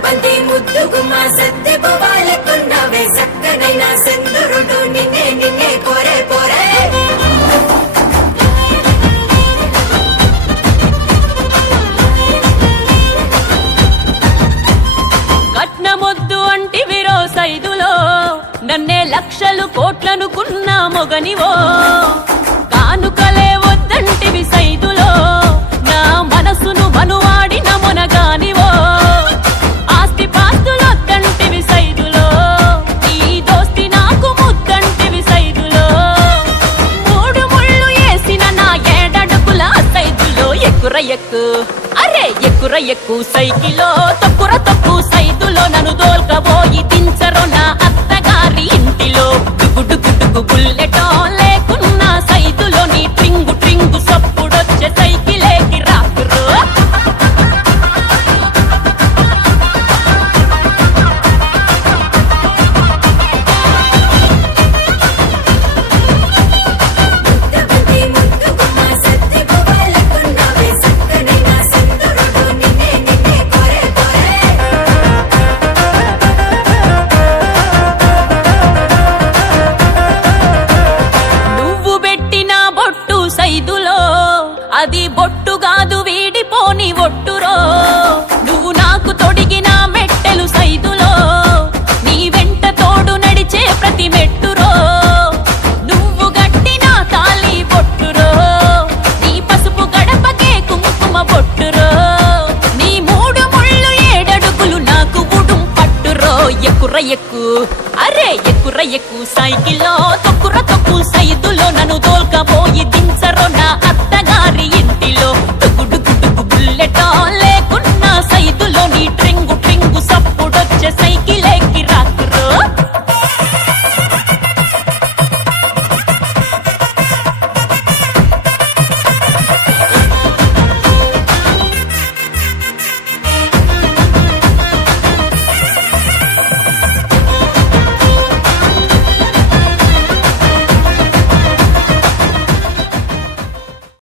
ముద్దబంతి ముద్దుగుమ్మ సత్తి పువ్వాలకున్నవే సక్కనైన సెందురుడు నిన్నే నిన్నే కోరే పోరే కట్నమొద్దు అంటివిరో సైదులో నన్నే లక్షలు కోట్లనుకున్న మొగనివో కానుకలే వద్దంటివి సైదులో నా మనసును మనువాడిన మొనగానివో ఆస్తి పాస్తులొద్దంటివి సైదులో ఈ దోస్తి నాకు ముద్దంటివి సైదులో మూడు ముళ్ళు వేసిన నా ఏడడుగుల సైదులో ఎక్కుర ఎక్కు అరే ఎక్కుర ఎక్కు సైకిలో తొక్కుర తొక్కు సైదులో నన్ను దోల్కబోయి దించరో నా అత్తగారి ఇంటిలో డుగు బుల్లెటో లేకున్న సైదులో నీ ట్రింగు ట్రింగు సప్పుడొచ్చే సైకిలేకి రాకురు ముద్దబంతి ముద్దుగుమ్మ సత్తి పువ్వాలకున్నవే సక్కనైన సెందురుడు నిన్నే నిన్నే కోరే పోరే నువ్వు పెట్టిన బొట్టు సైదులో అది బొట్టు కాదు వీడిపోని ఒట్టురో నువ్వు నాకు తొడిగిన మెట్టెలు సైదులో నీ వెంట తోడు నడిచే ప్రతి మెట్టురో నువ్వు గట్టిన తాళి బొట్టురో నీ పసుపు గడపకే కుంకుమ బొట్టురో నీ మూడు ముళ్ళు ఏడడుగులు నాకు ఉడుం పట్టురో ఎక్కుర ఎక్కు అరే ఎక్కుర ఎక్కు సైకిల్లో తొక్కుర తొక్కు సైదులో నన్ను దోల్కబోయి దించరో నా అత్తగారి ఇంటిలో డుగు బుల్లెటో లేకున్న సైదులో నీ